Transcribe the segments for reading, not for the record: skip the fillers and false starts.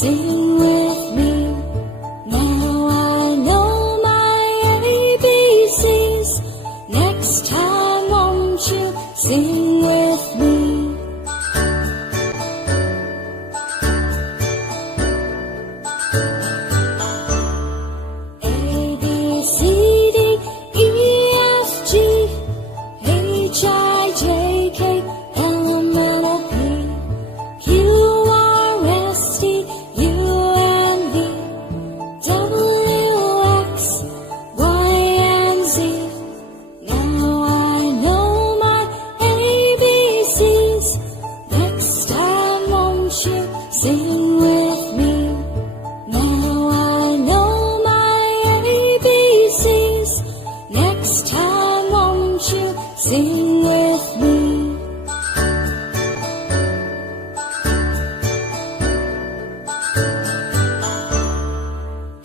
Sing with me. Now I know my ABCs. Next time won't you sing with me? A, B, C, D, E, F, G, H, I, J, K, L, M, N, O, P, Q, R, S, T, U, and V, W, X, Y, and Z. Now I know my ABCs. Next time won't you sing with me? Now I know my ABCs. Next time won't you sing with me?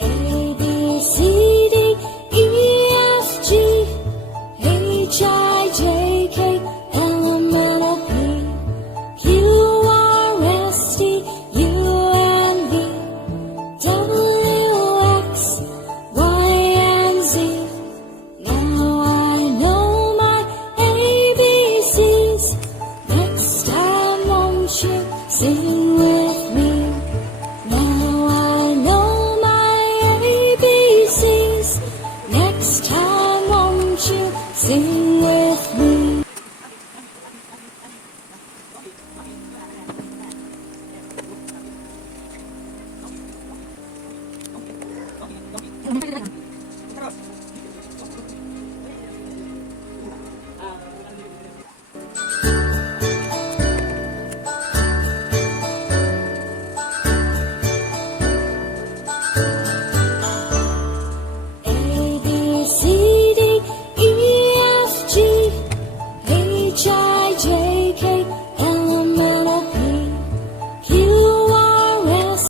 A, B, C, D, E, F, G, H, I, J, K, L, M, N, O, P, Q, R, S, T, U, and V, W, X, Y, and Z. Now I know my ABCs. Next time won't you sing with me? Now I know my ABCs. Next time won't you sing